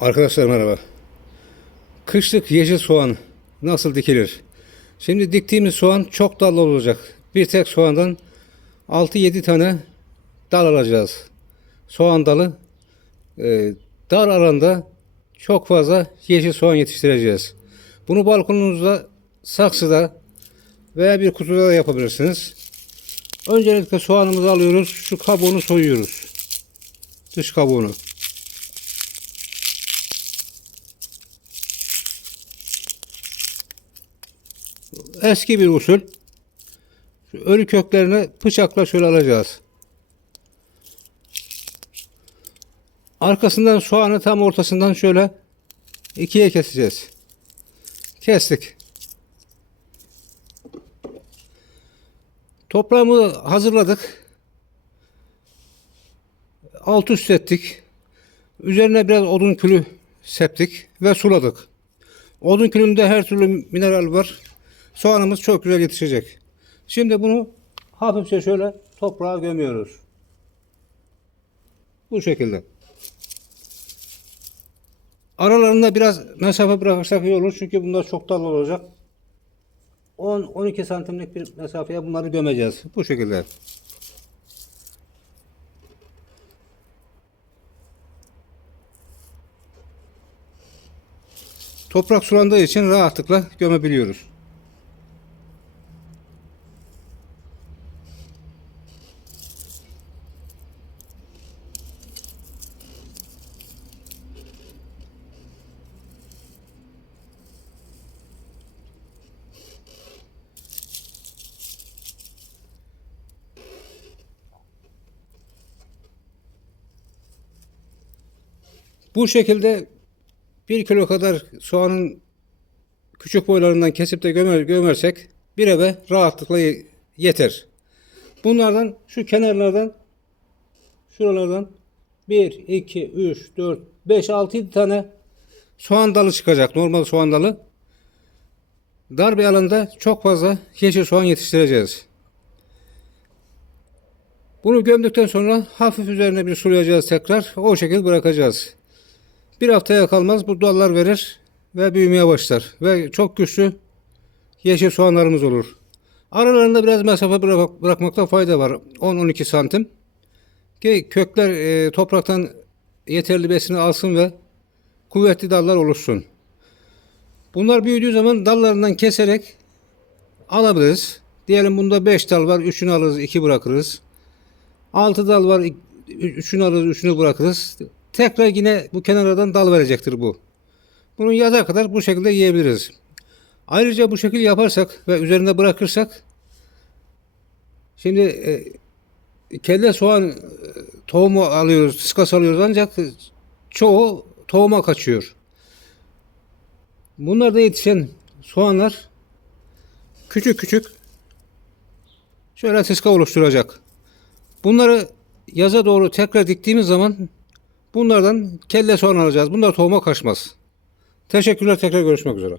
Arkadaşlar merhaba. Kışlık yeşil soğan nasıl dikilir? Şimdi diktiğimiz soğan çok dallı olacak. Bir tek soğandan 6-7 tane dal alacağız. Soğan dalı. Ee, dar alanda çok fazla yeşil soğan yetiştireceğiz. Bunu balkonunuzda, saksıda veya bir kutuda da yapabilirsiniz. Öncelikle soğanımızı alıyoruz. Şu kabuğunu soyuyoruz. Dış kabuğunu. Eski bir usul. Şu ölü köklerini bıçakla şöyle alacağız. Arkasından soğanı tam ortasından şöyle ikiye keseceğiz. Kestik. Toprağımı hazırladık. Alt üst ettik. Üzerine biraz odun külü septik ve suladık. Odun külünde her türlü mineral var. Soğanımız çok güzel yetişecek. Şimdi bunu hafifçe şöyle toprağa gömüyoruz. Bu şekilde. Aralarında biraz mesafe bırakırsak iyi olur. Çünkü bunlar çok dallı olacak. 10-12 santimlik bir mesafeye bunları gömeceğiz. Bu şekilde. Toprak sulandığı için rahatlıkla gömebiliyoruz. Bu şekilde bir kilo kadar soğanın küçük boylarından kesip de gömer, gömersek bir eve rahatlıkla ye- yeter. Bunlardan şu kenarlardan şuralardan 1, 2, 3, 4, 5, 6, 7 tane soğan dalı çıkacak. Normal soğan dalı. Dar bir alanda çok fazla yeşil soğan yetiştireceğiz. Bunu gömdükten sonra hafif üzerine bir sulayacağız tekrar. O şekilde bırakacağız. Bir haftaya kalmaz bu dallar verir ve büyümeye başlar. Ve çok güçlü yeşil soğanlarımız olur. Aralarında biraz mesafe bırak- bırakmakta fayda var. 10-12 santim. Ki kökler e, topraktan yeterli besini alsın ve kuvvetli dallar oluşsun. Bunlar büyüdüğü zaman dallarından keserek alabiliriz. Diyelim bunda 5 dal var, 3'ünü alırız, 2 bırakırız. 6 dal var, 3'ünü alırız, 3'ünü bırakırız. Tekrar yine bu kenarlardan dal verecektir bu. Bunu yaza kadar bu şekilde yiyebiliriz. Ayrıca bu şekilde yaparsak ve üzerinde bırakırsak şimdi e, kelle soğan e, tohumu alıyoruz, sıskası alıyoruz ancak çoğu tohuma kaçıyor. Bunlarda yetişen soğanlar küçük küçük şöyle sıska oluşturacak. Bunları yaza doğru tekrar diktiğimiz zaman bunlardan kelle soğan alacağız. Bunlar tohuma kaçmaz. Teşekkürler tekrar görüşmek üzere.